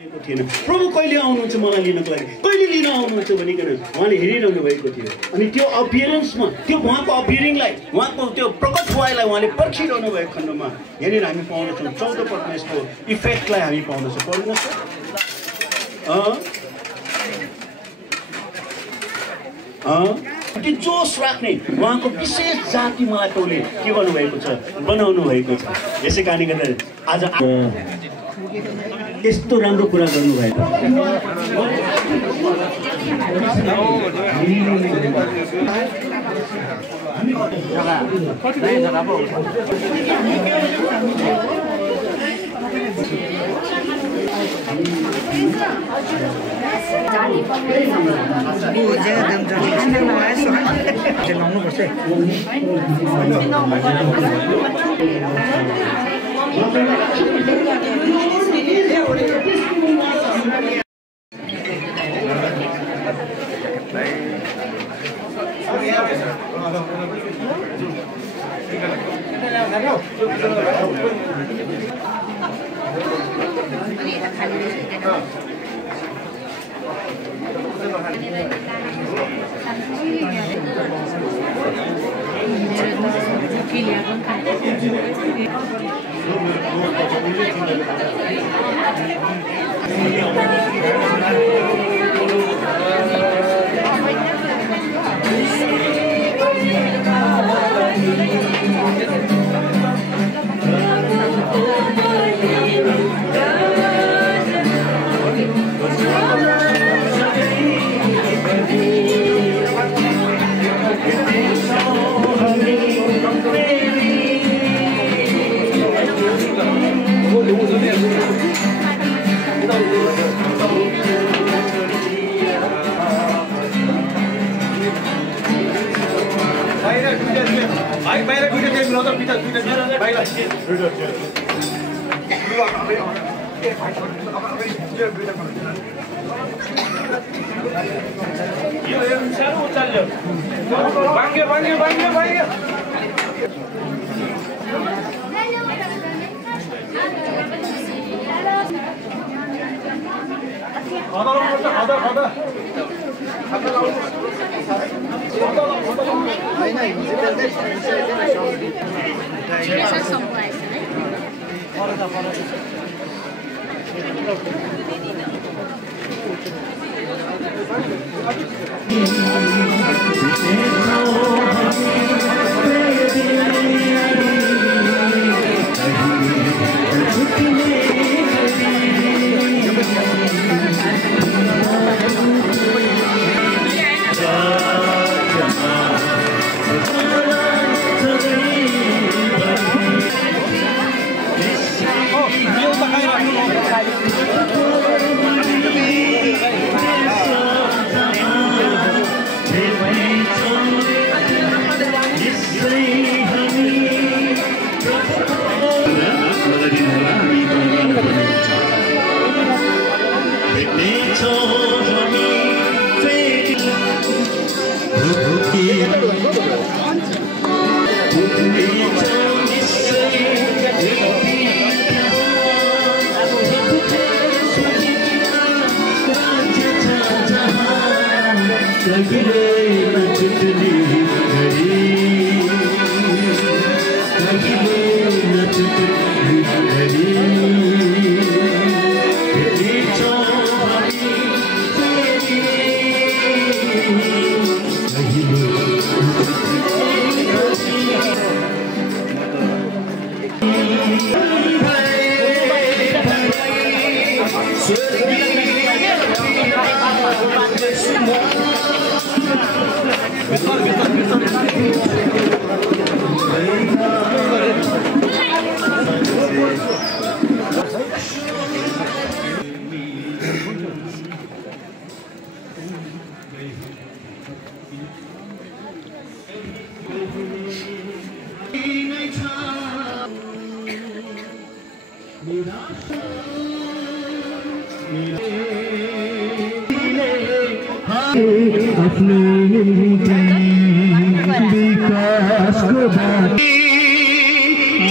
थिएन। प्रभु कहिले आउनुहुन्छ मलाई लिनको लागि, कहिले लिन आउनुहुन्छ भनिकन उहाँले हेरिरहनु भएको थियो। अनि त्यो अपियरेन्समा, त्यो उहाँको अपियरिङलाई, उहाँको त्यो प्रकट भएलाई उहाँले पर्खिरहनु भएको खण्डमा यहाँनिर हामी पाउँदछौँ 14 पदमा यसको इफेक्टलाई हामी पाउँदछौँ। पढ्नुहोस् त्यो जोस राख्ने उहाँको विशेष जाति मलाई तौले के गर्नुभएको छ, बनाउनु भएको छ। यसै कारणले गर्दा आज यस्तो राम्रो कुरा गर्नुभएको।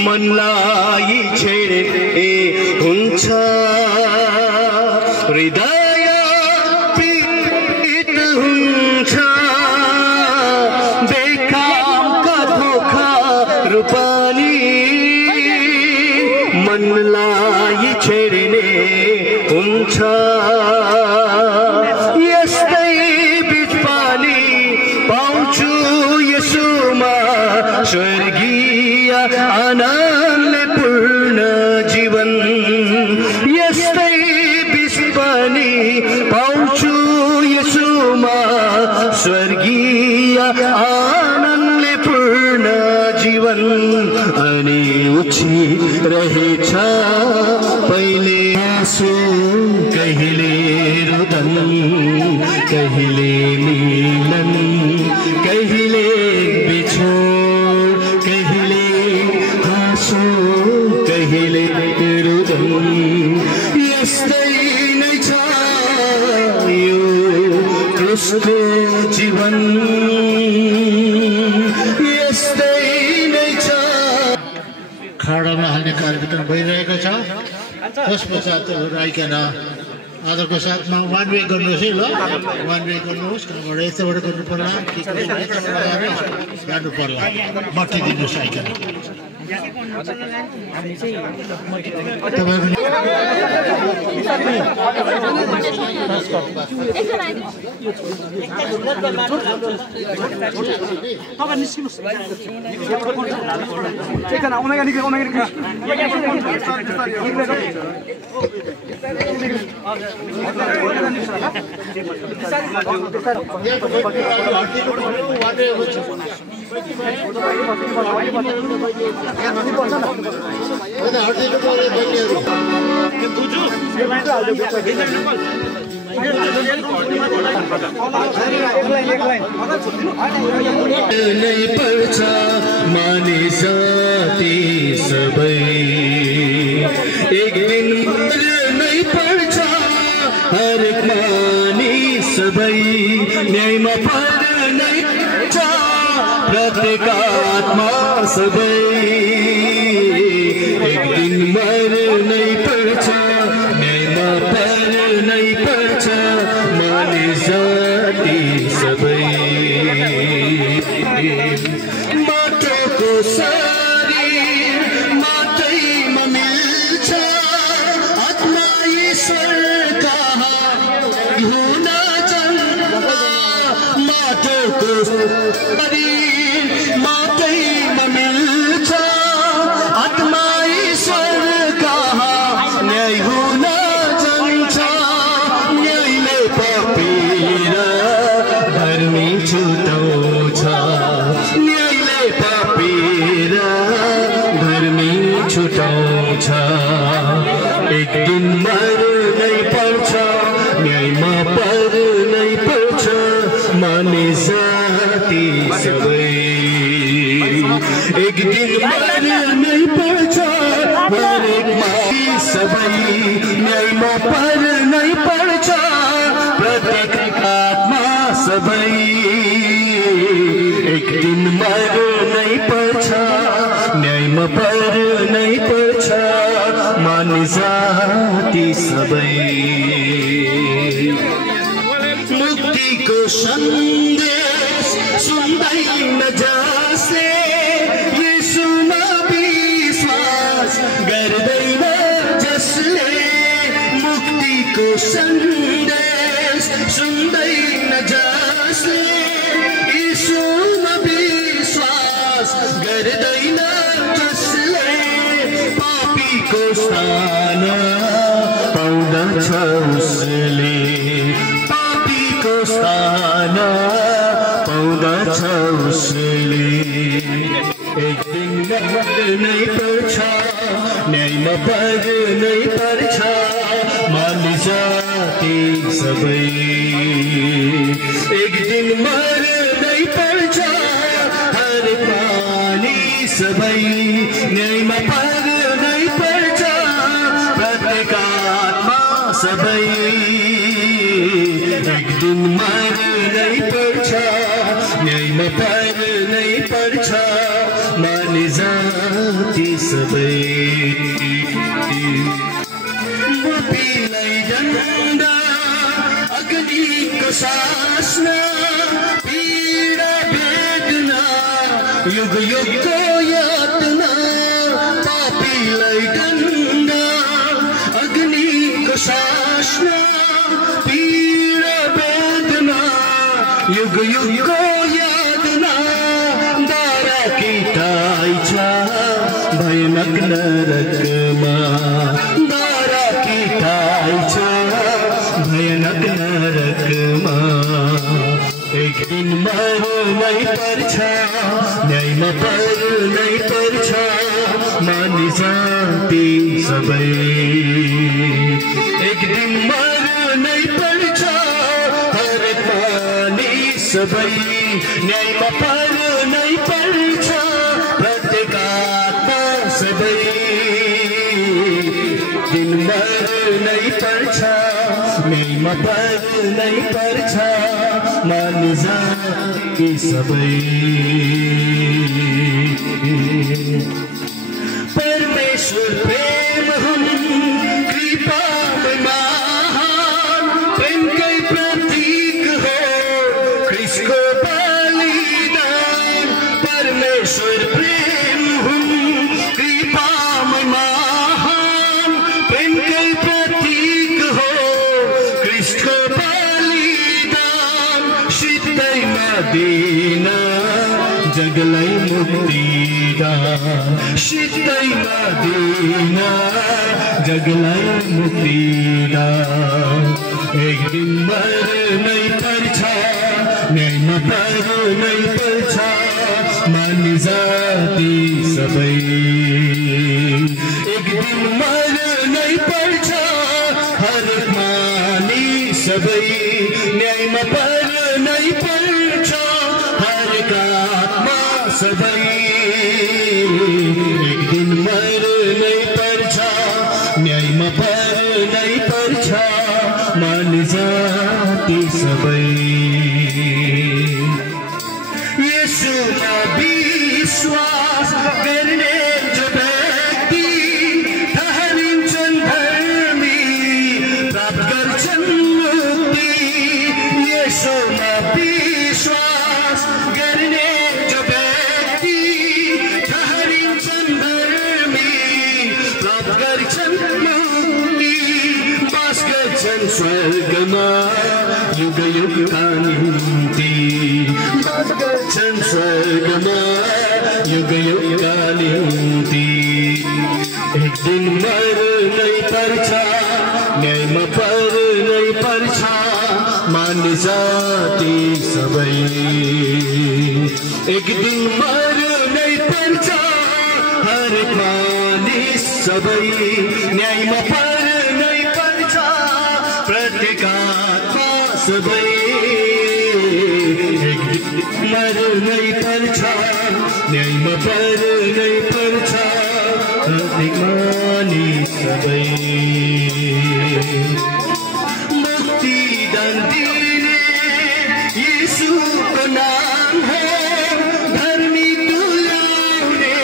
मनलाई छेडे हुन्छ हृदय पीडित हुन्छ बेकामका धोकाहरू पनि मनलाई छेड्ने हुन्छ यस्तै बीच पानी पाउँछु यसोमा स्वर्गीय आनन्दले पूर्ण जीवन यस्तै बीच पानी पाउँछु यसोमा स्वर्गीय आनन्दले पूर्ण जीवन अनि उछिरहेछ पहिले आँसु कहिले रुदन कहिले मिलन कहिले बिछोड कहिले आँसु कहिले रुदन यस्तै नै छ यो क्रुसको जीवन यस्तै नै छ। खाडामा हाल्ने कार्यक्रम भइरहेको छ। त्यसपश्चात आइकन आदरको साथमा वान वे गर्नुहोस् है ल वान वे गर्नुहोस् कहाँबाट यस्तोबाट गर्नु पर्ला के जानु पर्ला मट्टी दिनुहोस् आइकन नै पर्छ मानिस जाति सबै एक दिन नै पर्छ हरेक मानिस सबै न्यायमा पर्नै पर्छ प्रत्येक आत्मा सबै एक दिन मर्नै पर्छ न्यायमा पर्नै पर्छ मानिस जाति सबै माटोको शरीर माटैमा मिल्छ आत्मा ईश्वर कहाँ हुन जान्छ माटोको शरीर माटैमा मिल्छ आत्मा ईश्वर कहाँ न्याय हुन जान्छ न्यायले पापीर धर्मी छुटाउँछ न्यायले पापीर धर्मी छुटाउँछ एक दिन मर्नै पर्छ न्यायमा पर्नै पर्छ मानिस जाति सबै एक दिन मर्नै पर्छ हरेक मानिस सबै न्यायमा पर्नै पर्छ प्रत्येक आत्मा सबै एक दिन मर्नै पर्छ न्यायमा पर्नै पर्छ मानिस जाति सबै मुक्तिको सन्देश सुन्दैन जसले येशूमा विश्वास गर्दैन जसले मुक्तिको सन्देश सुन्दैन जसले येशूमा विश्वास गर्दैन जसले पापीको स्थान पाउँदछ उसले पापीको स्थान पाउँदछ उसले एक दिन मर्नै पर्छ न्यायमा पर्नै पर्छ मानिस जाति सबै एक दिन मर्नै पर्छ हरेक मानिस सबै न्यायमा पर्नै पर्छ प्रत्येक आत्मा सबै एक दिन मर्नै पर्छ न्यायमा पर्नै पर्छ मानिस जाति सबै पापीलाई गन्दा अग्निको सासना पीडा वेदना युग युगको यातना पापीलाई गन्दा अग्निको सासना पीडा वेदना युग युगको यातना दारा किटाइ छ भयानक नरकमा दारा किटाइ छ भयानक नरकमा एक दिन मर्नै पर्छ न्यायमा पर्नै पर्छ मानिस जाति सबै एक दिन मर्नै पर्छ हरेक मानिस सबै न्यायमा पर्नै पर्छ प्रत्येक आत्मा सबै दिन मर्नै पर्छ न्यायमा पर्नै पर्छ मानिस जाति सबै परमेश्वर प्रेम हुन् कृपामय महान प्रेमकै प्रतीक हो ख्रीष्टको बलिदान परमेश्वर प्रेम हुन् कृपामय महान प्रेमकै प्रतीक हो ख्रीष्टको बलिदान सिद्धैमा दिन जगलाई मुक्तिदान सिद्धैमा दिन जगलाई मुक्तिदान एक दिन मर्नै पर्छ न्यायमा पर्नै पर्छ मानिस जाति सबै एक दिन मर्नै पर्छ हरेक मानिस सबै न्यायमा पर्नै पर्छ हरेक आत्मा सबै एक दिन मर्नै पर्छ न्यायमा पर्नै पर्छ मानिस जाति सबै येशूमा विश्वास गर्ने जो व्यक्ति ठहरिन्छन् धर्मी प्राप्त गर्छन् मुक्ति येशूमा विश्वास गर्ने जो व्यक्ति ठहरिन्छन् धर्मी प्राप्त गर्छन् मुक्ति बास गर्छन् स्वर्गमा युग युगका निम्ति बास गर्छन् स्वर्गमा युग युगका निम्ति एक दिन मर्नै पर्छ न्यायमा पर्नै पर्छ मानिस जाति सबै एक दिन मर्नै पर्छ हरेक मानिस सबै न्यायमा पर्नै पर्छ प्रत्येक आत्मा सबै एक दिन मर्नै पर्छ न्यायमा पर्नै पर्छ प्रत्येक मानिस सबै मुक्तिदान दिने येशूको नाम हो धर्मी तुल्याउने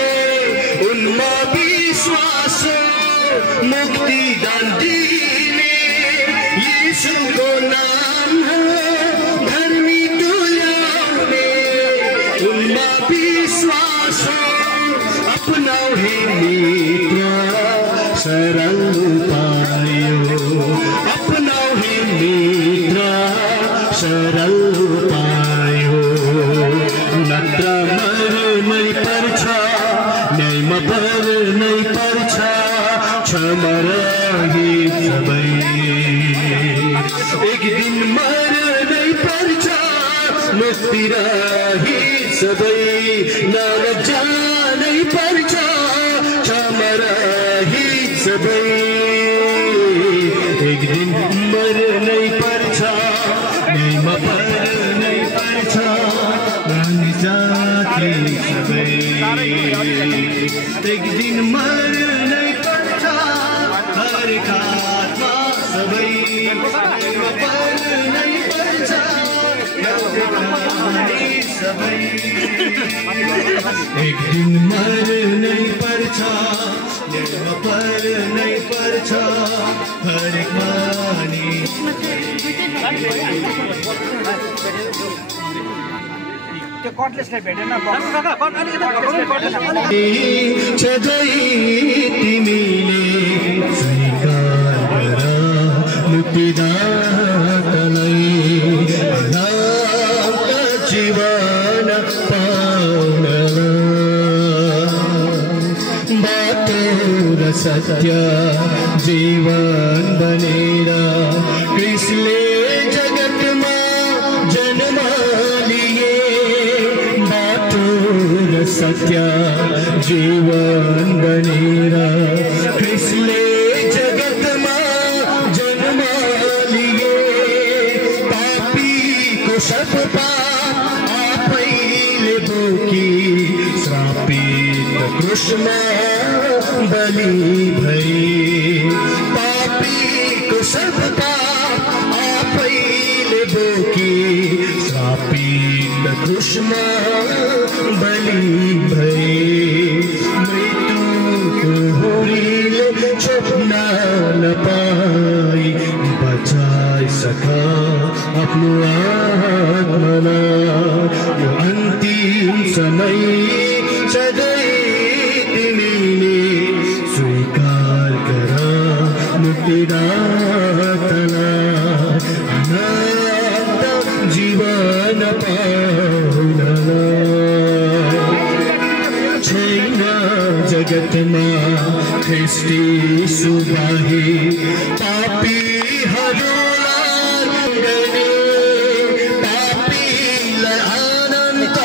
उनमा विश्वास हो मुक्तिदान दिने येशूको नाम हो धर्मी तुल्याउने उनमा विश्वास हो अपनाऊ हे मित्र सरल पायो अपनाऊ हे मित्र सरल पायो नत्र मर्नै पर्छ न्यायमा पर्नै पर्छ क्षमा रहित सबै एक दिन मर्नै पर्छ मुक्ति रहित सबै नरक जानै पर्छ क्षमा रहित सबै एक दिन मर्नै पर्छ न्यायमा पर्नै पर्छ मानिस जाति सबै एक दिन मर्नै पर्छ हरेक आत्मा सबै न्यायमा पर्नै पर्छ एक दिन मर्नै पर्छ निर्म पर्नै पर्छ हरेक मानिस सधैँ तिमीले स्वीकार गर मुक्तिदातालाई जीवन बाटो र सत्य जीवन बनेर कृष्णले जगतमा जन्म लिए बाटो र सत्य जीवन बनेर कृष्णले जगतमा जन्म लिए पापीको सपना श्रापित क्रूसमा बलि भई पापीको सब पाप आफैले बोकी श्रापित क्रूसमा बलि भई मृत्युको हुरीले छोप्न नपाई बचाइसक आफ्नो आत्मालाई यो अन्तिम समय सधैँ तिमीले स्वीकार गर मुक्तिदातालाई अनन्त जीवन पाउनलाई छैन जगतमा ख्रिस्टी सुबाही पापीहरूलाई गर्ने पापीलाई अनन्त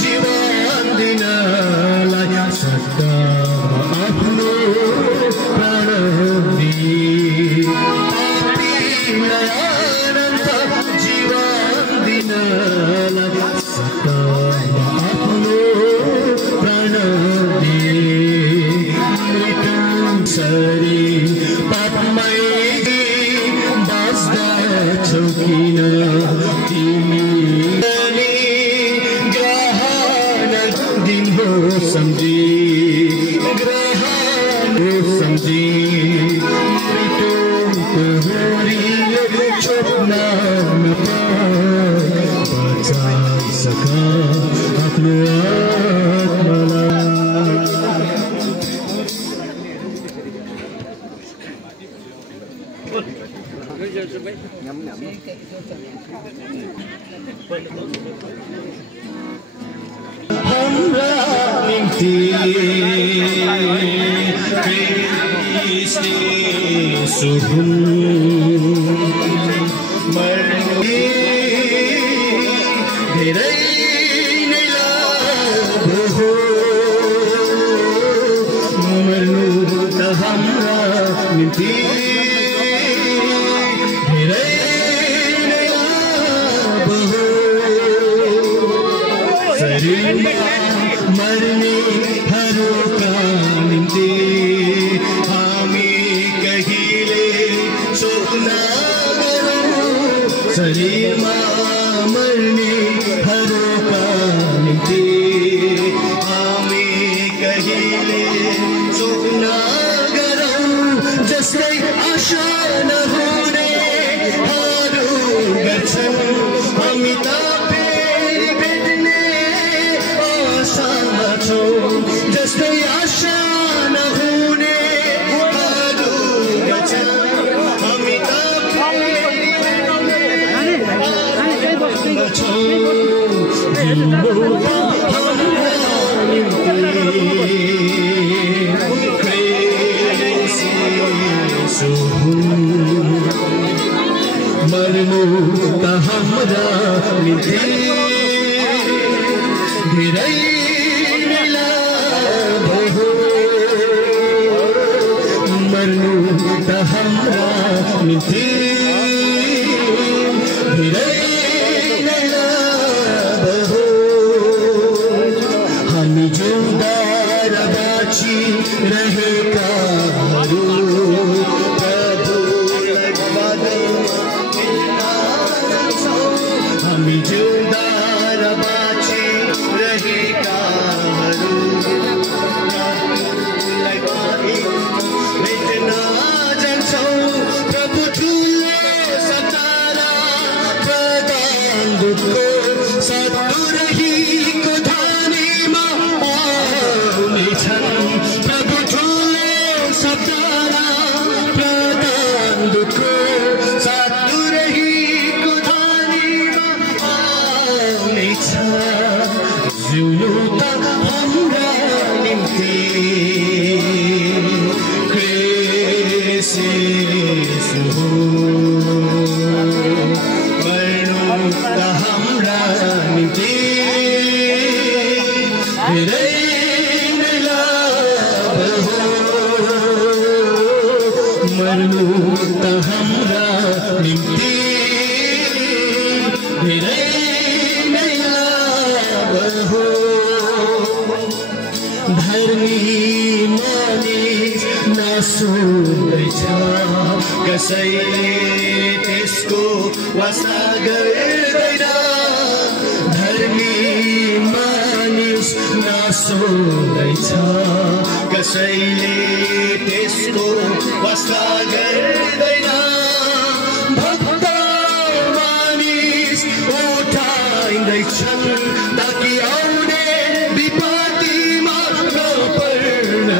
जीवन दिनलाई सत्तामा आफ्नो प्राण दिए पापीलाई अनन्त जीवन दिनलाई सत्तामा आफ्नो प्राण दिए मृत्युसरी पापमै बाँच्दछौ किन तिमी ग्रहण दिन हो सम्झी ग्रहण हो सम्झी मृत्युको हुरीले छोप्न नपाई बचाइसक आफ्नो आत्मालाई हाम्रा निम्ति यीशु मर्ने धेरै नै लाभ हो मर्नु त हाम्रा निम्ति मर्नेहरूका निम्ति हामी कहिले शोक नगरौँ शरीरमा मर्नेहरूका निम्ति हामी कहिले शोक नगरौँ जसले आशा नहुनेहरू गर्छन् हामी त जस्तै आशा नहुनेहरू गर्छन् हामी त मर्नु त हाम्रा निम्ति धेरै मर्नु त हाम्रा निम्ति धेरै नै लाभ हो हामी जिउँदा र बाँचिरहेकाहरू प्रभुलाई बादलमा हामी निम्ति धेरै नै लाभ हो धर्मी मानिस नसुन्दैछ कसैले त्यसको वास्ता गर्दैन धर्मी मानिस नसुन्दैछ कसैले त्यसको वास्ता गर्दैन भक्त मानिस उठाइँदैछन् ताकि आउने विपत्तिमा नपर्न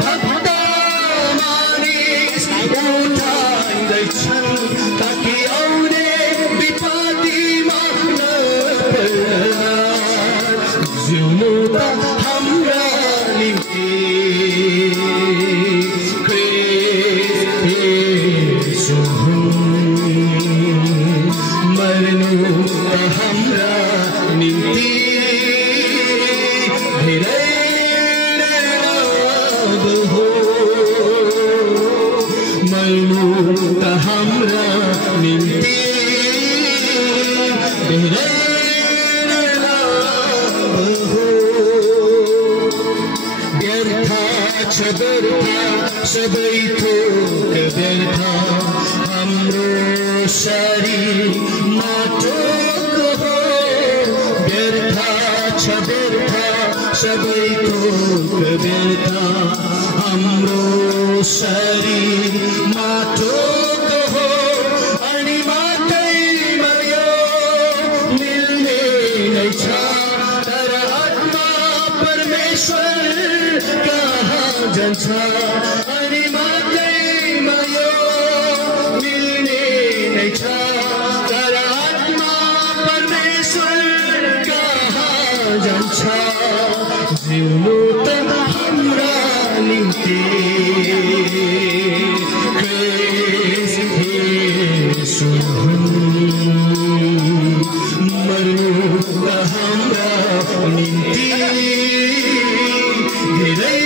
भक्त मानिस उठाइँदैछन् ताकि आउने विपत्तिमा नपर्न जिउनु त हाम्रा निम्ति क्रिस्ट मर्नु त हाम्रा निम्ति धेरै लाभ हो मर्नु त हाम्रा निम्ति धेरै सबै थोक व्यर्थ हाम्रो शरीर माटोको हो व्यर्थ छ व्यर्थ सबै थोक व्यर्थ हाम्रो शरीर माटोको हो अनि माटैमा यो मिल्ने नै छ तर आत्मा परमेश्वर जान्छ अनि माटैमा यो मिल्ने नै छ तर आत्मा परमेश्वर कहाँ जान्छ जिउनु त हाम्रा निम्ति क्रिस्ट येशू मर्नु त हाम्रा निम्ति धेरै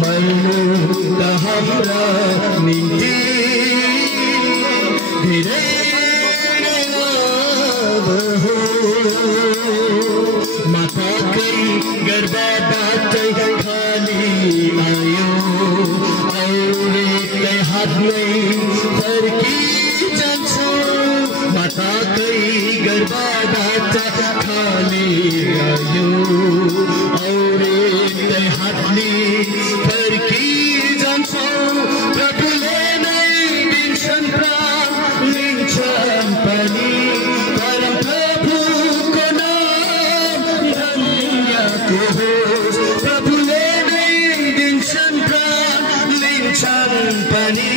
मर्नु त हाम्रा निम्ति धेरै लाभ हो माताकै गर्भबाटै खाली आयो औरतकै हातमै फर्किजान्छ माताकै गर्भबाट खाली आयो औरतकै हातले फर्किजान्छ प्रभुले नै दिन्छन् प्राण लिन्छन् पनि परम प्रभुको नाम धन्यको होस् प्रभुले नै दिन्छन् प्राण लिन्छन् पनि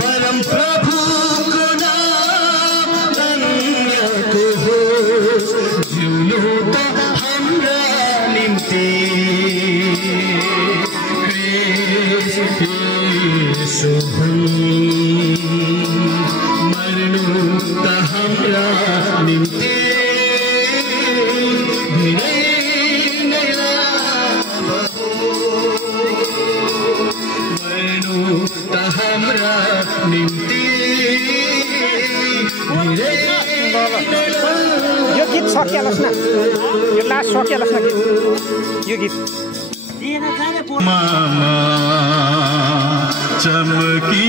परम प्रभुको नाम धन्यको होस् जिउनु त हाम्रा निम्ति येशू मर्नु त हाम्रा निम्ति धेरै नै लाभ हो मर्नु त हाम्रा निम्ति धेरै यो गीत सकिहालोस् न यो लास्ट सकिहालोस् न गीत यो गीत मामा चमकी